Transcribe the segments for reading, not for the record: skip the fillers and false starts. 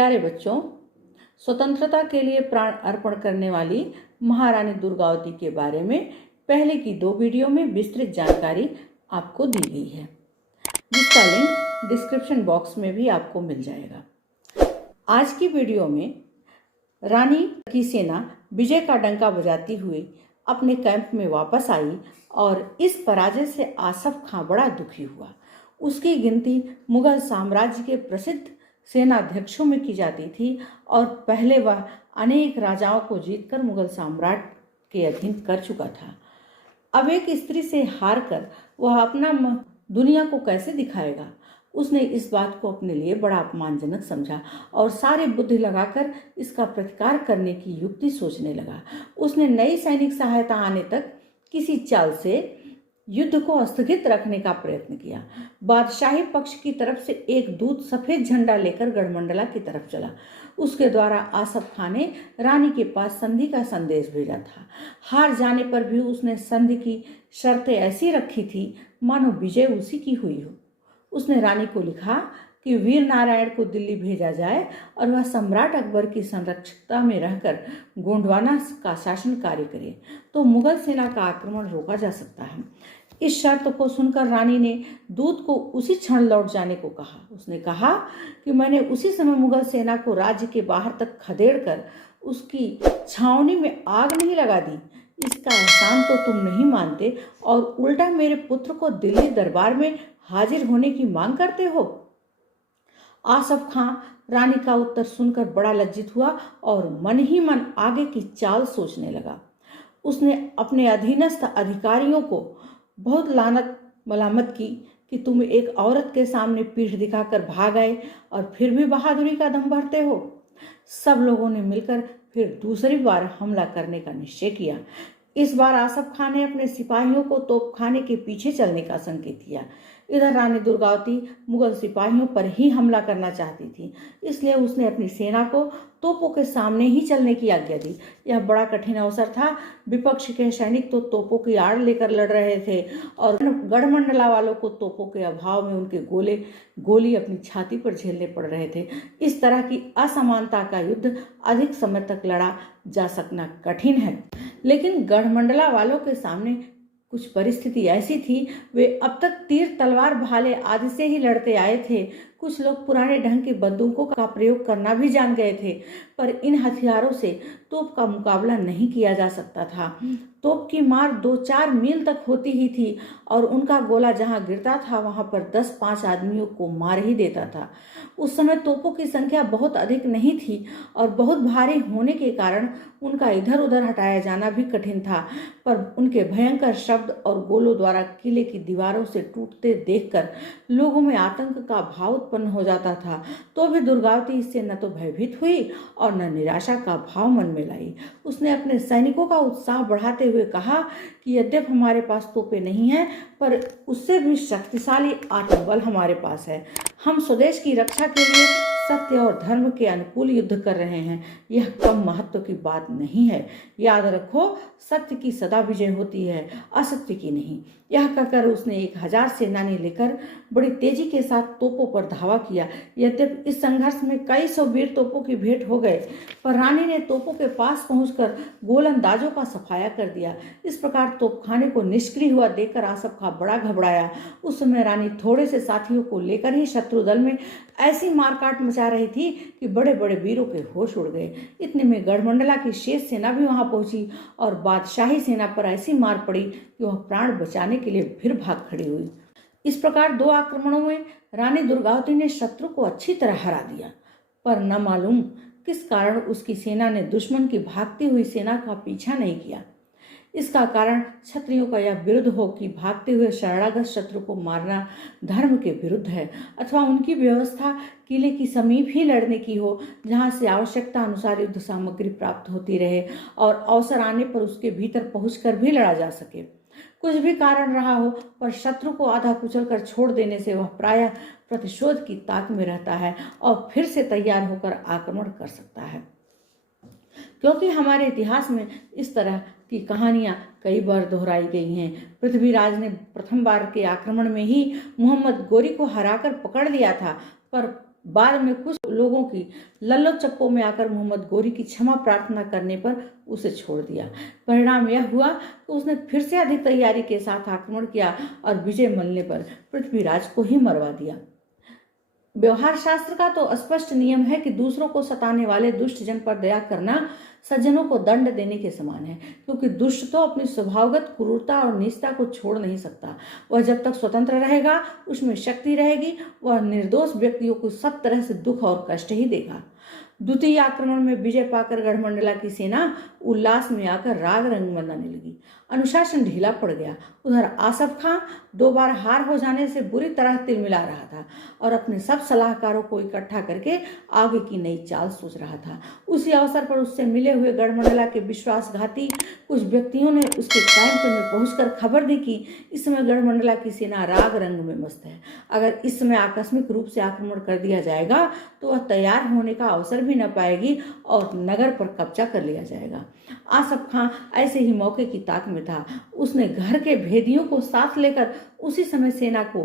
प्यारे बच्चों, स्वतंत्रता के लिए प्राण अर्पण करने वाली महारानी दुर्गावती के बारे में पहले की 2 वीडियो में विस्तृत जानकारी आपको दी गई है, जिसका लिंक डिस्क्रिप्शन बॉक्स में भी आपको मिल जाएगा। आज की वीडियो में रानी की सेना विजय का डंका बजाती हुई अपने कैंप में वापस आई और इस पराजय से आसफ खां बड़ा दुखी हुआ। उसकी गिनती मुगल साम्राज्य के प्रसिद्ध सेनाध्यक्षों में की जाती थी और पहले वह अनेक राजाओं को जीतकर मुगल सम्राट के अधीन कर चुका था। अब एक स्त्री से हारकर वह अपना दुनिया को कैसे दिखाएगा? उसने इस बात को अपने लिए बड़ा अपमानजनक समझा और सारी बुद्धि लगाकर इसका प्रतिकार करने की युक्ति सोचने लगा। उसने नई सैनिक सहायता आने तक किसी चाल से युद्ध को स्थगित रखने का प्रयत्न किया। बादशाही पक्ष की तरफ से एक दूत सफेद झंडा लेकर गढ़मंडला की तरफ चला। उसके द्वारा आसफ खां ने रानी के पास संधि का संदेश भेजा था। हार जाने पर भी उसने संधि की शर्तें ऐसी रखी थी मानो विजय उसी की हुई हो। उसने रानी को लिखा कि वीर नारायण को दिल्ली भेजा जाए और वह सम्राट अकबर की संरक्षकता में रहकर गोंडवाना का शासन कार्य करे, तो मुगल सेना का आक्रमण रोका जा सकता है। इस शर्त को सुनकर रानी ने दूत को उसी क्षण लौट जाने को कहा। उसने कहा कि मैंने उसी समय मुगल सेना को राज्य के बाहर तक खदेड़कर उसकी छावनी में आग नहीं लगा दी। इसका एहसान तो तुम नहीं मानते और उल्टा मेरे पुत्र को दिल्ली दरबार में हाजिर होने की मांग करते हो। आसफ खां रानी का उत्तर सुनकर बड़ा लज्जित हुआ और मन ही मन आगे की चाल सोचने लगा। उसने अपने अधीनस्थ अधिकारियों को बहुत लानत मलामत की कि तुम एक औरत के सामने पीठ दिखाकर भाग आए और फिर भी बहादुरी का दम भरते हो। सब लोगों ने मिलकर फिर दूसरी बार हमला करने का निश्चय किया। इस बार आसफ खां ने अपने सिपाहियों को तोपखाने के पीछे चलने का संकेत किया। इधर रानी दुर्गावती मुगल सिपाहियों पर ही हमला करना चाहती थी, इसलिए उसने अपनी सेना को तोपों के सामने ही चलने की आज्ञा दी। यह बड़ा कठिन अवसर था। विपक्ष के सैनिक तो तोपों की आड़ लेकर लड़ रहे थे और गढ़मंडला वालों को तोपों के अभाव में उनके गोली अपनी छाती पर झेलने पड़ रहे थे। इस तरह की असमानता का युद्ध अधिक समय तक लड़ा जा सकना कठिन है। लेकिन गढ़मंडला वालों के सामने कुछ परिस्थिति ऐसी थी, वे अब तक तीर तलवार भाले आदि से ही लड़ते आए थे। कुछ लोग पुराने ढंग की बंदूकों का प्रयोग करना भी जान गए थे, पर इन हथियारों से तोप का मुकाबला नहीं किया जा सकता था। तोप की मार 2-4 मील तक होती ही थी और उनका गोला जहां गिरता था वहां पर 10-5 आदमियों को मार ही देता था। उस समय तोपों की संख्या बहुत अधिक नहीं थी और बहुत भारी होने के कारण उनका इधर उधर हटाया जाना भी कठिन था, पर उनके भयंकर शब्द और गोलों द्वारा किले की दीवारों से टूटते देखकर लोगों में आतंक का भाव उत्पन्न हो जाता था। तो भी दुर्गावती इससे न तो भयभीत हुई और न निराशा का भाव मन में लाई। उसने अपने सैनिकों का उत्साह बढ़ाते हुए कहा कि यद्यपि हमारे पास तोपें नहीं हैं, पर उससे भी शक्तिशाली आत्मबल हमारे पास है। हम स्वदेश की रक्षा के लिए सत्य और धर्म के अनुकूल युद्ध कर रहे हैं। यह कम महत्व की बात नहीं है। याद रखो, सत्य की सदा विजय होती है, असत्य की नहीं। यह कहकर उसने 1000 सेनानी लेकर बड़ी तेजी के साथ तोपों पर धावा किया। यद्यपि इस संघर्ष में कई सौ वीर तोपों की भेंट हो गए, पर रानी ने तोपों के पास पहुंचकर गोलंदाजों का सफाया कर दिया। इस प्रकार तोपखाने को निष्क्रिय हुआ देखकर आसफ खां बड़ा घबराया। उस समय रानी थोड़े से साथियों को लेकर ही शत्रु दल में ऐसी मारकाट मचा रही थी कि बड़े बड़े वीरों के होश उड़ गए। इतने में गढ़मंडला की शेष सेना भी वहां पहुंची और बादशाही सेना पर ऐसी मार पड़ी कि वह प्राण बचाने के लिए फिर भाग खड़ी हुई। इस प्रकार 2 आक्रमणों में रानी दुर्गावती ने शत्रु को अच्छी तरह हरा दिया, पर न मालूम किस कारण उसकी सेना ने दुश्मन की भागती हुई सेना का पीछा नहीं किया। इसका कारण क्षत्रियों का यह विरुद्ध हो कि भागते हुए शरणागत शत्रु को मारना धर्म के विरुद्ध है, अथवा उनकी व्यवस्था किले की समीप ही लड़ने की हो, जहां से आवश्यकता अनुसार युद्ध सामग्री प्राप्त होती रहे और अवसर आने पर उसके भीतर पहुंचकर भी लड़ा जा सके। कुछ भी कारण रहा हो, पर शत्रु को आधा कुचल कर छोड़ देने से वह प्रायः प्रतिशोध की ताक में रहता है और फिर से तैयार होकर आक्रमण कर सकता है। क्योंकि हमारे इतिहास में इस तरह की कहानियां कई बार दोहराई गई हैं। पृथ्वीराज ने प्रथम बार के आक्रमण में ही मोहम्मद गोरी को हराकर पकड़ लिया था, पर बाद में कुछ लोगों की लल्लो चप्पो में आकर मोहम्मद गोरी की क्षमा प्रार्थना करने पर उसे छोड़ दिया। परिणाम यह हुआ कि उसने फिर से अधिक तैयारी के साथ आक्रमण किया और विजय मिलने पर पृथ्वीराज को ही मरवा दिया। व्यवहार शास्त्र का तो स्पष्ट नियम है कि दूसरों को सताने वाले दुष्ट जन पर दया करना सज्जनों को दंड देने के समान है, क्योंकि दुष्ट तो अपनी स्वभावगत क्रूरता और नीचता को छोड़ नहीं सकता। वह जब तक स्वतंत्र रहेगा, उसमें शक्ति रहेगी, वह निर्दोष व्यक्तियों को सब तरह से दुख और कष्ट ही देगा। द्वितीय आक्रमण में विजय पाकर गढ़मंडला की सेना उल्लास में आकर राग रंग मनाने लगी। अनुशासन ढीला पड़ गया। उधर आसफ खां 2 बार हार हो जाने से बुरी तरह तिलमिला रहा था और अपने सब सलाहकारों को इकट्ठा करके आगे की नई चाल सोच रहा था। उसी अवसर पर उससे मिले हुए गढ़मंडला के विश्वासघाती कुछ व्यक्तियों ने उसके कैंप में पहुंचकर खबर दी कि इस समय गढ़मंडला की सेना राग रंग में मस्त है। अगर इस समय आकस्मिक रूप से आक्रमण कर दिया जाएगा तो वह तैयार होने का अवसर भी न पाएगी और नगर पर कब्जा कर लिया जाएगा। आसफ खां ऐसे ही मौके की ताक में था। उसने घर के भेदियों को साथ लेकर उसी समय सेना को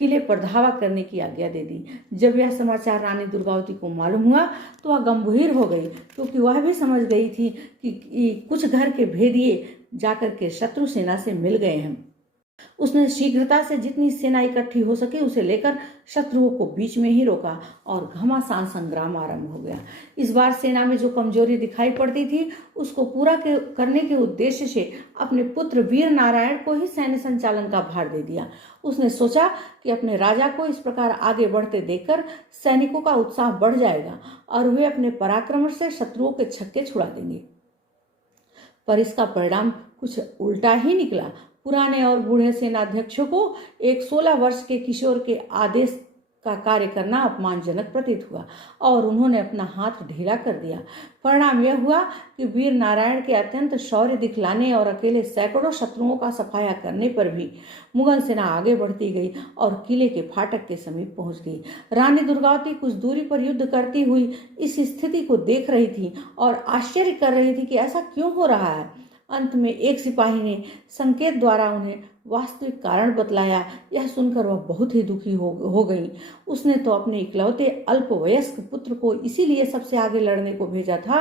किले पर धावा करने की आज्ञा दे दी। जब यह समाचार रानी दुर्गावती को मालूम हुआ तो वह गंभीर हो गई, क्योंकि वह भी समझ गई थी कि कुछ घर के भेदिए जाकर के शत्रु सेना से मिल गए हैं। उसने शीघ्रता से जितनी सेना इकट्ठी हो सके उसे लेकर शत्रुओं को बीच में ही रोका और घमासान संग्राम आरंभ हो गया। इस बार सेना में जो कमजोरी दिखाई पड़ती थी उसको पूरा करने के उद्देश्य से अपने पुत्र वीर नारायण को ही सैन्य संचालन का भार दे दिया। उसने सोचा कि अपने राजा को इस प्रकार आगे बढ़ते देखकर सैनिकों का उत्साह बढ़ जाएगा और वे अपने पराक्रम से शत्रुओं के छक्के छुड़ा देंगे। पर इसका परिणाम कुछ उल्टा ही निकला। पुराने और बूढ़े सेनाध्यक्षों को एक 16 वर्ष के किशोर के आदेश का कार्य करना अपमानजनक प्रतीत हुआ और उन्होंने अपना हाथ ढीला कर दिया। परिणाम यह हुआ कि वीर नारायण के अत्यंत शौर्य दिखलाने और अकेले सैकड़ों शत्रुओं का सफाया करने पर भी मुगल सेना आगे बढ़ती गई और किले के फाटक के समीप पहुंच गई। रानी दुर्गावती कुछ दूरी पर युद्ध करती हुई इस स्थिति को देख रही थी और आश्चर्य कर रही थी कि ऐसा क्यों हो रहा है। अंत में एक सिपाही ने संकेत द्वारा उन्हें वास्तविक कारण बतलाया। यह सुनकर वह बहुत ही दुखी हो गई। उसने तो अपने इकलौते अल्पवयस्क पुत्र को इसीलिए सबसे आगे लड़ने को भेजा था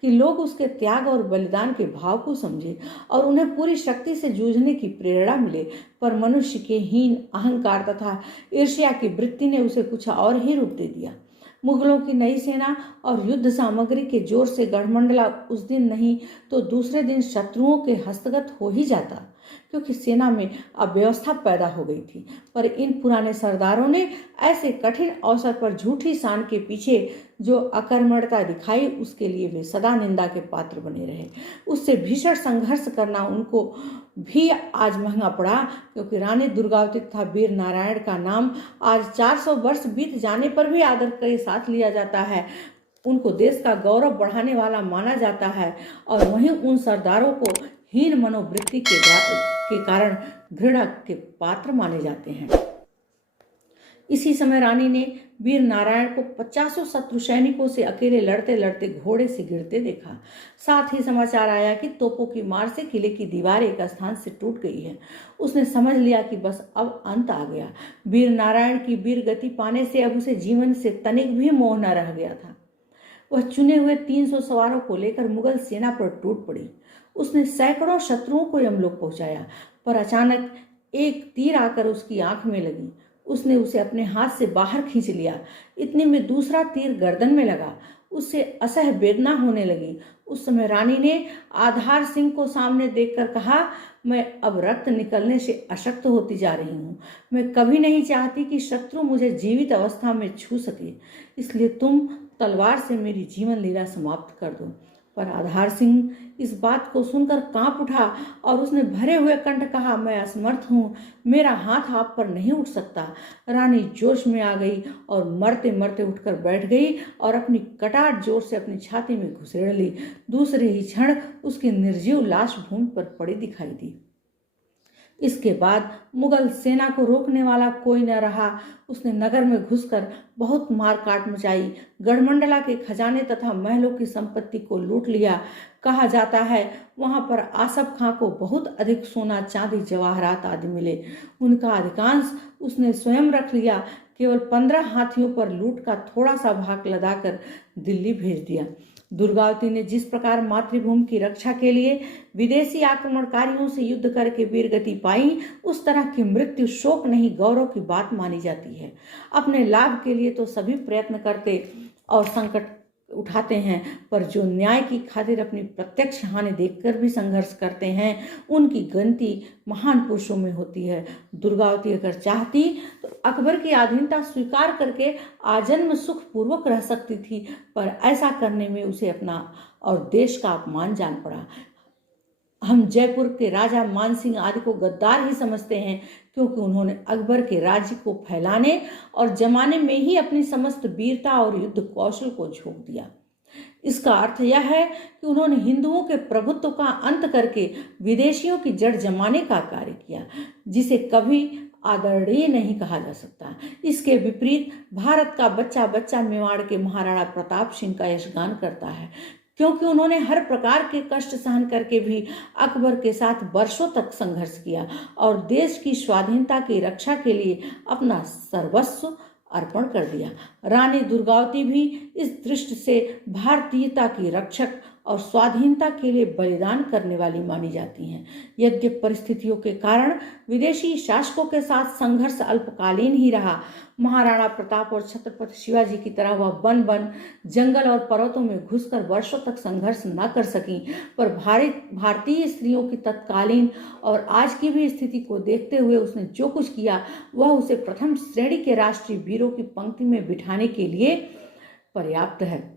कि लोग उसके त्याग और बलिदान के भाव को समझे और उन्हें पूरी शक्ति से जूझने की प्रेरणा मिले। पर मनुष्य के हीन अहंकार तथा ईर्ष्या की वृत्ति ने उसे कुछ और ही रूप दे दिया। मुगलों की नई सेना और युद्ध सामग्री के जोर से गढ़मंडला उस दिन नहीं तो दूसरे दिन शत्रुओं के हस्तगत हो ही जाता, क्योंकि सेना में अव्यवस्था पैदा हो गई थी। पर इन पुराने सरदारों ने ऐसे कठिन अवसर पर झूठी शान के पीछे जो अकर्मण्यता दिखाई उसके लिए वे सदा निंदा के पात्र बने रहे। उससे भीषण संघर्ष करना उनको भी आज महंगा पड़ा, क्योंकि रानी दुर्गावती तथा वीर नारायण का नाम आज 400 वर्ष बीत जाने पर भी आदर के साथ लिया जाता है। उनको देश का गौरव बढ़ाने वाला माना जाता है और वहीं उन सरदारों को हीन मनोवृत्ति के कारण घृणा के पात्र माने जाते हैं। इसी समय रानी ने वीर नारायण को 50 शत्रु सैनिकों से अकेले लड़ते लड़ते घोड़े से गिरते देखा। साथ ही समाचार आया कि तोपों की मार से किले की दीवार एक स्थान से टूट गई है। उसने समझ लिया कि बस अब अंत आ गया। वीर नारायण की वीर गति पाने से अब उसे जीवन से तनिक भी मोह न रह गया था। वह चुने हुए 300 सवारों को लेकर मुगल सेना पर टूट पड़ी। उसने सैकड़ों शत्रुओं को यमलोक पहुंचाया, पर अचानक एक तीर आकर उसकी आंख में लगी। उसने उसे अपने हाथ से बाहर खींच लिया। इतने में दूसरा तीर गर्दन में लगा। उससे असह्य वेदना होने लगी। उस समय रानी ने आधार सिंह को सामने देखकर कहा, मैं अब रक्त निकलने से अशक्त होती जा रही हूँ। मैं कभी नहीं चाहती कि शत्रु मुझे जीवित अवस्था में छू सके, इसलिए तुम तलवार से मेरी जीवन लीला समाप्त कर दो। पर आधार सिंह इस बात को सुनकर कांप उठा और उसने भरे हुए कंठ कहा, मैं असमर्थ हूँ, मेरा हाथ आप पर नहीं उठ सकता। रानी जोश में आ गई और मरते मरते उठकर बैठ गई और अपनी कटार जोर से अपनी छाती में घुसेड़ ली। दूसरे ही क्षण उसकी निर्जीव लाश भूमि पर पड़ी दिखाई दी। इसके बाद मुगल सेना को रोकने वाला कोई न रहा। उसने नगर में घुसकर बहुत मारकाट मचाई, गढ़मंडला के खजाने तथा महलों की संपत्ति को लूट लिया। कहा जाता है वहां पर आसफ खां को बहुत अधिक सोना चांदी जवाहरात आदि मिले। उनका अधिकांश उसने स्वयं रख लिया। केवल 15 हाथियों पर लूट का थोड़ा सा भाग लदाकर दिल्ली भेज दिया। दुर्गावती ने जिस प्रकार मातृभूमि की रक्षा के लिए विदेशी आक्रमणकारियों से युद्ध करके वीरगति पाई, उस तरह की मृत्यु शोक नहीं गौरव की बात मानी जाती है। अपने लाभ के लिए तो सभी प्रयत्न करते और संकट उठाते हैं, पर जो न्याय की खातिर अपनी प्रत्यक्ष हानि देखकर भी संघर्ष करते हैं, उनकी गिनती महान पुरुषों में होती है। दुर्गावती अगर चाहती तो अकबर की अधीनता स्वीकार करके आजन्म सुख पूर्वक रह सकती थी, पर ऐसा करने में उसे अपना और देश का अपमान जान पड़ा। हम जयपुर के राजा मानसिंह आदि को गद्दार ही समझते हैं, क्योंकि उन्होंने अकबर के राज्य को फैलाने और जमाने में ही अपनी समस्त वीरता और युद्ध कौशल को झोंक दिया। इसका अर्थ यह है कि उन्होंने हिंदुओं के प्रभुत्व का अंत करके विदेशियों की जड़ जमाने का कार्य किया, जिसे कभी आदरणीय नहीं कहा जा सकता। इसके विपरीत भारत का बच्चा बच्चा मेवाड़ के महाराणा प्रताप सिंह का यशगान करता है, क्योंकि उन्होंने हर प्रकार के कष्ट सहन करके भी अकबर के साथ वर्षों तक संघर्ष किया और देश की स्वाधीनता की रक्षा के लिए अपना सर्वस्व अर्पण कर दिया। रानी दुर्गावती भी इस दृष्टि से भारतीयता की रक्षक और स्वाधीनता के लिए बलिदान करने वाली मानी जाती हैं। यद्यपि परिस्थितियों के कारण विदेशी शासकों के साथ संघर्ष अल्पकालीन ही रहा, महाराणा प्रताप और छत्रपति शिवाजी की तरह वह वन वन जंगल और पर्वतों में घुसकर वर्षों तक संघर्ष न कर सकी, पर भारतीय स्त्रियों की तत्कालीन और आज की भी स्थिति को देखते हुए उसने जो कुछ किया, वह उसे प्रथम श्रेणी के राष्ट्रीय वीरों की पंक्ति में बिठाने के लिए पर्याप्त है।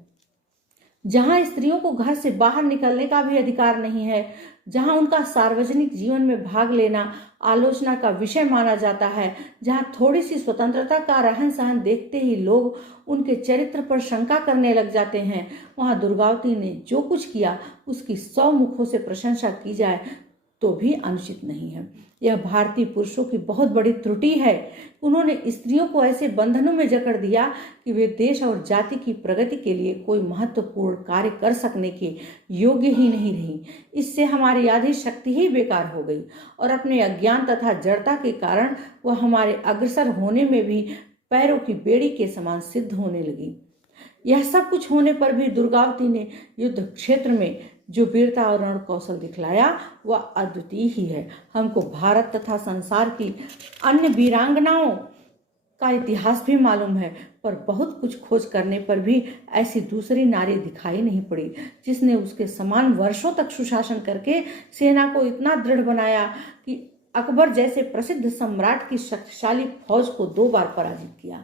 जहां स्त्रियों को घर से बाहर निकलने का भी अधिकार नहीं है, जहां उनका सार्वजनिक जीवन में भाग लेना आलोचना का विषय माना जाता है, जहां थोड़ी सी स्वतंत्रता का रहन सहन देखते ही लोग उनके चरित्र पर शंका करने लग जाते हैं, वहां दुर्गावती ने जो कुछ किया उसकी 100 मुखों से प्रशंसा की जाए तो भी अनुचित नहीं है। यह भारतीय पुरुषों की बहुत बड़ी त्रुटि है। उन्होंने स्त्रियों को ऐसे बंधनों में जकड़ दिया कि वे देश और जाति की प्रगति के लिए कोई महत्वपूर्ण कार्य कर सकने के योग्य ही नहीं रही। इससे हमारी आधी शक्ति ही बेकार हो गई और अपने अज्ञान तथा जड़ता के कारण वह हमारे अग्रसर होने में भी पैरों की बेड़ी के समान सिद्ध होने लगी। यह सब कुछ होने पर भी दुर्गावती ने युद्ध क्षेत्र में जो वीरता और रण कौशल दिखलाया वह अद्वितीय ही है। हमको भारत तथा संसार की अन्य वीरांगनाओं का इतिहास भी मालूम है, पर बहुत कुछ खोज करने पर भी ऐसी दूसरी नारी दिखाई नहीं पड़ी जिसने उसके समान वर्षों तक सुशासन करके सेना को इतना दृढ़ बनाया कि अकबर जैसे प्रसिद्ध सम्राट की शक्तिशाली फौज को 2 बार पराजित किया।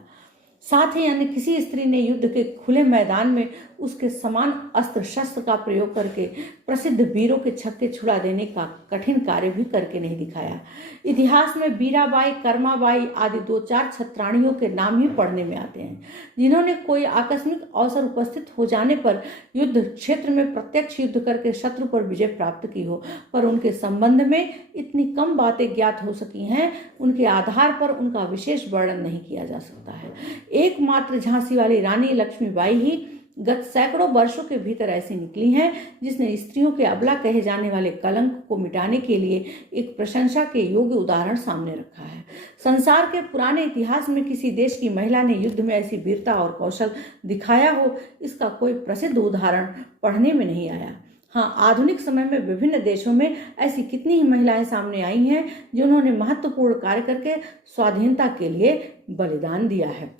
साथ ही अन्य किसी स्त्री ने युद्ध के खुले मैदान में उसके समान अस्त्र शस्त्र का प्रयोग करके प्रसिद्ध वीरों के छक्के छुड़ा देने का कठिन कार्य भी करके नहीं दिखाया। इतिहास में वीराबाई, कर्माबाई आदि 2-4 छत्राणियों के नाम ही पढ़ने में आते हैं, जिन्होंने कोई आकस्मिक अवसर उपस्थित हो जाने पर युद्ध क्षेत्र में प्रत्यक्ष युद्ध करके शत्रु पर विजय प्राप्त की हो, पर उनके संबंध में इतनी कम बातें ज्ञात हो सकी हैं, उनके आधार पर उनका विशेष वर्णन नहीं किया जा सकता है। एकमात्र झांसी वाली रानी लक्ष्मीबाई ही गत सैकड़ों वर्षों के भीतर ऐसी निकली हैं जिसने स्त्रियों के अबला कहे जाने वाले कलंक को मिटाने के लिए एक प्रशंसा के योग्य उदाहरण सामने रखा है। संसार के पुराने इतिहास में किसी देश की महिला ने युद्ध में ऐसी वीरता और कौशल दिखाया हो, इसका कोई प्रसिद्ध उदाहरण पढ़ने में नहीं आया। हाँ, आधुनिक समय में विभिन्न देशों में ऐसी कितनी ही महिलाएं सामने आई हैं जिन्होंने महत्वपूर्ण कार्य करके स्वाधीनता के लिए बलिदान दिया है।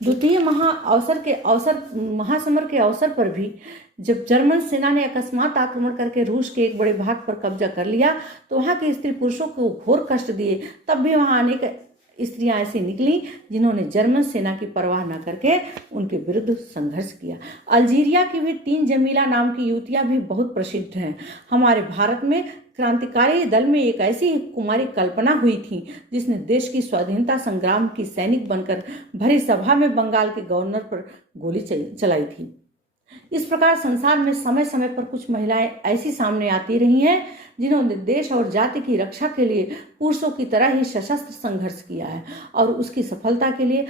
द्वितीय महासमर के अवसर पर भी जब जर्मन सेना ने अकस्मात आक्रमण करके रूस के एक बड़े भाग पर कब्जा कर लिया तो वहां के स्त्री पुरुषों को घोर कष्ट दिए, तब भी वहां अनेक स्त्रियां ऐसी निकली जिन्होंने जर्मन सेना की परवाह न करके उनके विरुद्ध संघर्ष किया। अल्जीरिया की भी 3 जमीला नाम की युवतियां भी बहुत प्रसिद्ध हैं। हमारे भारत में क्रांतिकारी दल में एक ऐसी कुमारी कल्पना हुई थी जिसने देश की स्वाधीनता संग्राम की सैनिक बनकर भरी सभा में बंगाल के गवर्नर पर गोली चलाई थी। इस प्रकार संसार में समय समय पर कुछ महिलाएं ऐसी सामने आती रही हैं जिन्होंने देश और जाति की रक्षा के लिए पुरुषों की तरह ही सशस्त्र संघर्ष किया है और उसकी सफलता के लिए